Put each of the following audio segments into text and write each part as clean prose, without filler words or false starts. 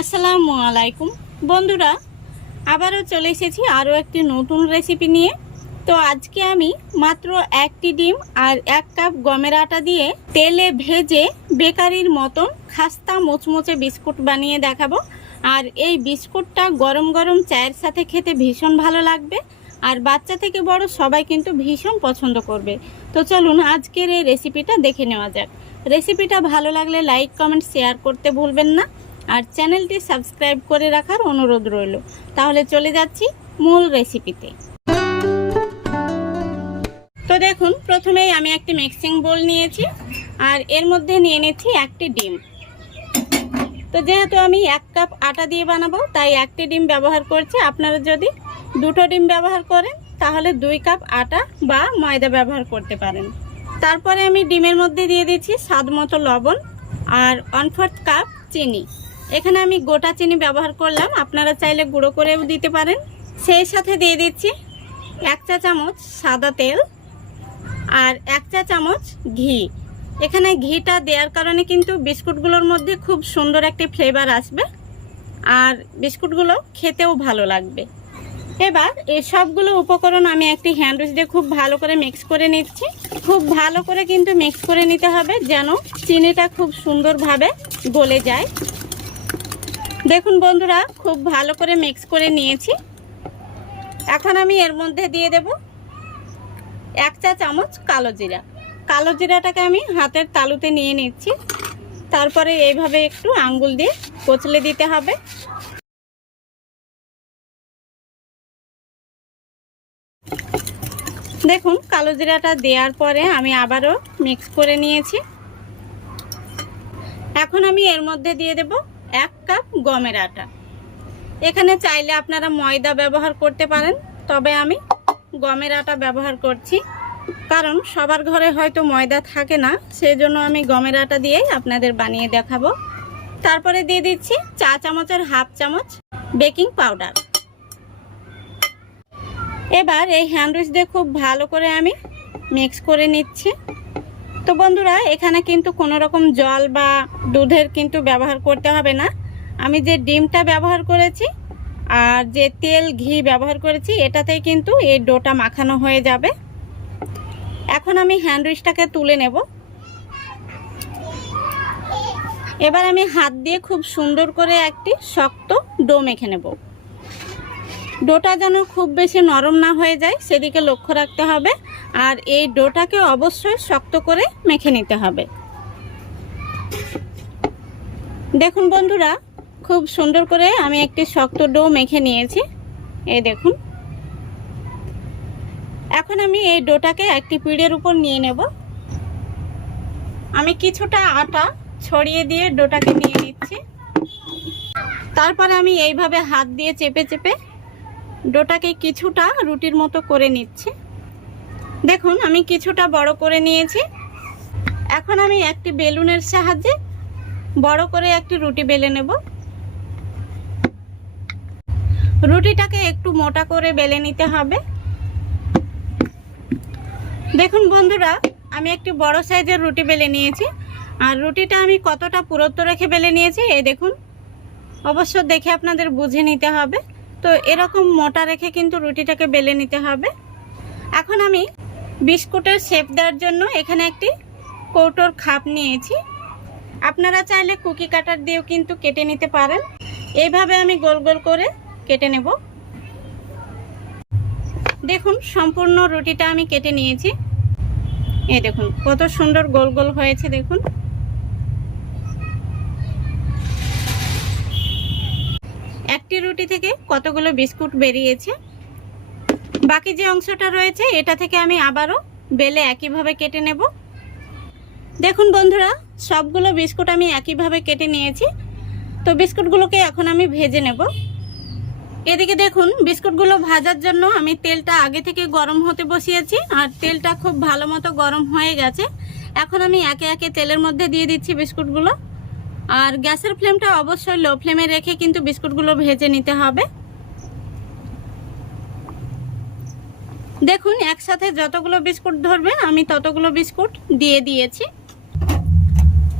আসসালামু আলাইকুম বন্ধুরা, আবারও চলে এসেছি আরও একটি নতুন রেসিপি নিয়ে। তো আজকে আমি মাত্র একটি ডিম আর 1 কাপ গমের আটা দিয়ে তেলে ভেজে বেকারির মতন খাস্তা মুচমুচে বিস্কুট বানিয়ে দেখাবো। আর এই বিস্কুটটা গরম গরম চায়ের সাথে খেতে ভীষণ ভালো লাগবে, আর বাচ্চা থেকে বড় সবাই কিন্তু ভীষণ পছন্দ করবে। তো চলুন আজকের এই রেসিপিটা দেখে নেওয়া যাক। রেসিপিটা ভালো লাগলে লাইক কমেন্ট শেয়ার করতে ভুলবেন না, আর চ্যানেলটি সাবস্ক্রাইব করে রাখার অনুরোধ রইল। তাহলে চলে যাচ্ছি মূল রেসিপিতে। তো দেখুন, প্রথমেই আমি একটি মিক্সিং বোল নিয়েছি আর এর মধ্যে নিয়ে নিচ্ছি একটি ডিম। তো যেহেতু আমি 1 কাপ আটা দিয়ে বানাবো তাই একটি ডিম ব্যবহার করছি। আপনারা যদি 2টো ডিম ব্যবহার করেন তাহলে 2 কাপ আটা বা ময়দা ব্যবহার করতে পারেন। তারপরে আমি ডিমের মধ্যে দিয়ে দিচ্ছি স্বাদ মতো লবণ আর 1/4 কাপ চিনি। এখানে আমি গোটা চিনি ব্যবহার করলাম, আপনারা চাইলে গুঁড়ো করেও দিতে পারেন। সেই সাথে দিয়ে দিচ্ছি 1 চা চামচ সাদা তেল আর 1 চা চামচ ঘি। এখানে ঘিটা দেওয়ার কারণে কিন্তু বিস্কুটগুলোর মধ্যে খুব সুন্দর একটি ফ্লেভার আসবে আর বিস্কুটগুলো খেতেও ভালো লাগবে। এবার এই সবগুলো উপকরণ আমি একটি হ্যান্ড উইচ দিয়ে খুব ভালো করে মিক্স করে নিচ্ছি। খুব ভালো করে কিন্তু মিক্স করে নিতে হবে যেন চিনিটা খুব সুন্দরভাবে গলে যায়। দেখুন বন্ধুরা, খুব ভালো করে মিক্স করে নিয়েছি। এখন আমি এর মধ্যে দিয়ে দেব 1 চা চামচ কালো জিরা। কালো জিরাটাকে আমি হাতের তালুতে নিয়ে নিচ্ছি। তারপরে এইভাবে একটু আঙ্গুল দিয়ে কচলে দিতে হবে। দেখুন, কালো জিরাটা দেওয়ার পরে আমি আবারও মিক্স করে নিয়েছি। এখন আমি এর মধ্যে দিয়ে দেব 1 কাপ গমের আটা। এখানে চাইলে আপনারা ময়দা ব্যবহার করতে পারেন, তবে আমি গমের আটা ব্যবহার করছি কারণ সবার ঘরে হয়তো ময়দা থাকে না, সেই জন্য আমি গমের আটা দিয়েই আপনাদের বানিয়ে দেখাবো। তারপরে দিয়ে দিচ্ছি চা চামচের 1/2 চামচ বেকিং পাউডার। এবার এই হ্যান্ড উইচ দিয়ে খুব ভালো করে আমি মিক্স করে নিচ্ছি। তো বন্ধুরা, এখানে কিন্তু কোনো রকম জল বা দুধের কিন্তু ব্যবহার করতে হবে না। আমি যে ডিমটা ব্যবহার করেছি আর যে তেল ঘি ব্যবহার করেছি এটাতেই কিন্তু এই ডোটা মাখানো হয়ে যাবে। এখন আমি হ্যান্ড উইচটাকে তুলে নেব। এবার আমি হাত দিয়ে খুব সুন্দর করে একটি শক্ত ডো মেখে নেব। ডোটা যেন খুব বেশি নরম না হয়ে যায় সেদিকে লক্ষ্য রাখতে হবে, আর এই ডোটাকে অবশ্যই শক্ত করে মেখে নিতে হবে। দেখুন বন্ধুরা, খুব সুন্দর করে আমি একটি শক্ত ডো মেখে নিয়েছি। এই দেখুন, এখন আমি এই ডোটাকে একটি পিঁড়ের উপর নিয়ে নেব। আমি কিছুটা আটা ছড়িয়ে দিয়ে ডোটাকে নিয়ে নিচ্ছি। তারপরে আমি এইভাবে হাত দিয়ে চেপে চেপে ডোটাকে কিছুটা রুটির মতো করে নিচ্ছি। দেখুন, আমি কিছুটা বড় করে নিয়েছি। এখন আমি একটি বেলুনের সাহায্যে বড় করে একটি রুটি বেলে নেব। রুটিটাকে একটু মোটা করে বেলে নিতে হবে। দেখুন বন্ধুরা, আমি একটি বড় সাইজের রুটি বেলে নিয়েছি, আর রুটিটা আমি কতটা পুরুত্ব রেখে বেলে নিয়েছি এই দেখুন। অবশ্য দেখে আপনাদের বুঝে নিতে হবে। তো এরকম মোটা রেখে কিন্তু রুটিটাকে বেলে নিতে হবে। এখন আমি বিস্কুটের শেপ দেওয়ার জন্য এখানে একটি কৌটোর খাপ নিয়েছি। আপনারা চাইলে কুকি কাটার দিয়েও কিন্তু কেটে নিতে পারেন। এইভাবে আমি গোল গোল করে কেটে নেব। দেখুন, সম্পূর্ণ রুটিটা আমি কেটে নিয়েছি। এই দেখুন কত সুন্দর গোল গোল হয়েছে। দেখুন, একটি রুটি থেকে কতগুলো বিস্কুট বেরিয়েছে। বাকি যে অংশটা রয়েছে এটা থেকে আমি আবারও বেলে একইভাবে কেটে নেব। দেখুন বন্ধুরা, সবগুলো বিস্কুট আমি একইভাবে কেটে নিয়েছি। তো বিস্কুটগুলোকে এখন আমি ভেজে নেব। এদিকে দেখুন, বিস্কুটগুলো ভাজার জন্য আমি তেলটা আগে থেকে গরম হতে বসিয়েছি, আর তেলটা খুব ভালো মতো গরম হয়ে গেছে। এখন আমি একে একে তেলের মধ্যে দিয়ে দিচ্ছি বিস্কুটগুলো, আর গ্যাসের ফ্লেমটা অবশ্যই লো ফ্লেমে রেখে কিন্তু বিস্কুটগুলো ভেজে নিতে হবে। দেখুন, একসাথে যতগুলো বিস্কুট ধরবে আমি ততগুলো বিস্কুট দিয়ে দিয়েছি।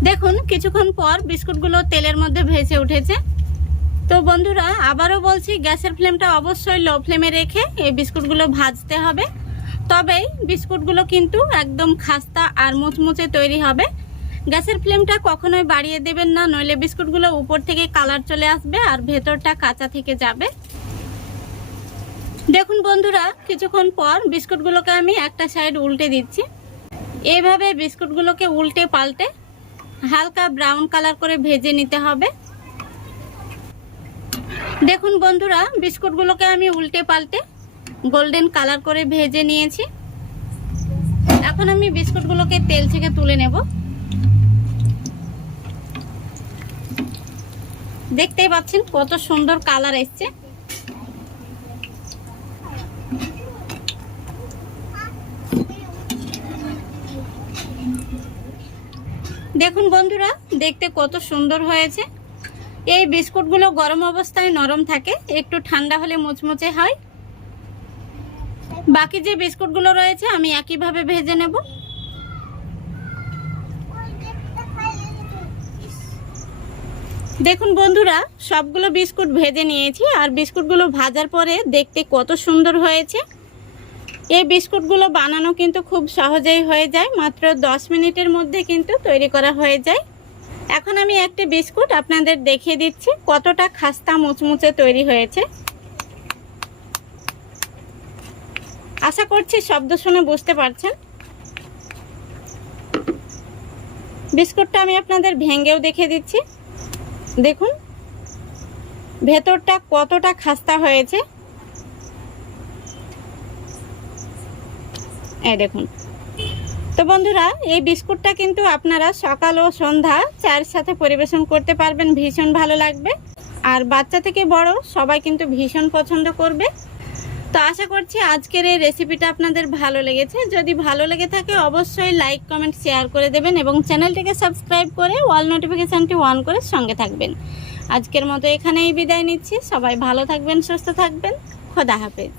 দেখুন কিছুক্ষণ পর বিস্কুটগুলো তেলের মধ্যে ভেসে উঠেছে। তো বন্ধুরা আবারও বলছি, গ্যাসের ফ্লেমটা অবশ্যই লো ফ্লেমে রেখে এই বিস্কুটগুলো ভাজতে হবে, তবেই বিস্কুটগুলো কিন্তু একদম খাস্তা আর মুচমুচে তৈরি হবে। গ্যাসের ফ্লেমটা কখনোই বাড়িয়ে দেবেন না, নইলে বিস্কুটগুলো উপর থেকে কালার চলে আসবে আর ভেতরটা কাঁচা থেকে যাবে। দেখুন বন্ধুরা, কিছুক্ষণ পর বিস্কুটগুলোকে আমি একটা সাইড উল্টে দিচ্ছি। এইভাবে বিস্কুটগুলোকে উল্টে পাল্টে হালকা ব্রাউন কালার করে ভেজে নিতে হবে। দেখুন বন্ধুরা, বিস্কুটগুলোকে আমি উল্টে পাল্টে গোল্ডেন কালার করে ভেজে নিয়েছি। এখন আমি বিস্কুটগুলোকে তেল থেকে তুলে নেব। দেখতেই পাচ্ছেন কত সুন্দর কালার এসছে। দেখুন বন্ধুরা, দেখতে কত সুন্দর হয়েছে। এই বিস্কুটগুলো গরম অবস্থায় নরম থাকে, একটু ঠান্ডা হলে মুচমুচে হয়। বাকি যে বিস্কুটগুলো রয়েছে আমি একইভাবে ভেজে নেব। দেখুন বন্ধুরা, সবগুলো বিস্কুট ভেজে নিয়েছি আর বিস্কুটগুলো ভাজার পরে দেখতে কত সুন্দর হয়েছে। এই বিস্কুটগুলো বানানো কিন্তু খুব সহজেই হয়ে যায়, মাত্র 10 মিনিটের মধ্যে কিন্তু তৈরি করা হয়ে যায়। এখন আমি একটা বিস্কুট আপনাদের দেখিয়ে দিচ্ছি কতটা খাস্তা মুচমুচে তৈরি হয়েছে। আশা করছি শব্দ শুনে বুঝতে পারছেন। বিস্কুটটা আমি আপনাদের ভেঙেও দেখিয়ে দিচ্ছি। দেখুন ভেতরটা কতটা খাস্তা হয়েছে। এই দেখুন। তো বন্ধুরা, এই বিস্কুটটা কিন্তু আপনারা সকাল ও সন্ধ্যা চায়ের সাথে পরিবেশন করতে পারবেন, ভীষণ ভালো লাগবে। আর বাচ্চা থেকে বড় সবাই কিন্তু ভীষণ পছন্দ করবে। তো আশা করছি আজকের এই রেসিপিটা আপনাদের ভালো লেগেছে। যদি ভালো লেগে থাকে অবশ্যই লাইক কমেন্ট শেয়ার করে দেবেন এবং চ্যানেলটিকে সাবস্ক্রাইব করে অল নোটিফিকেশানটি অন করে সঙ্গে থাকবেন। আজকের মতো এখানেই বিদায় নিচ্ছি। সবাই ভালো থাকবেন, সুস্থ থাকবেন। খোদা হাফেজ।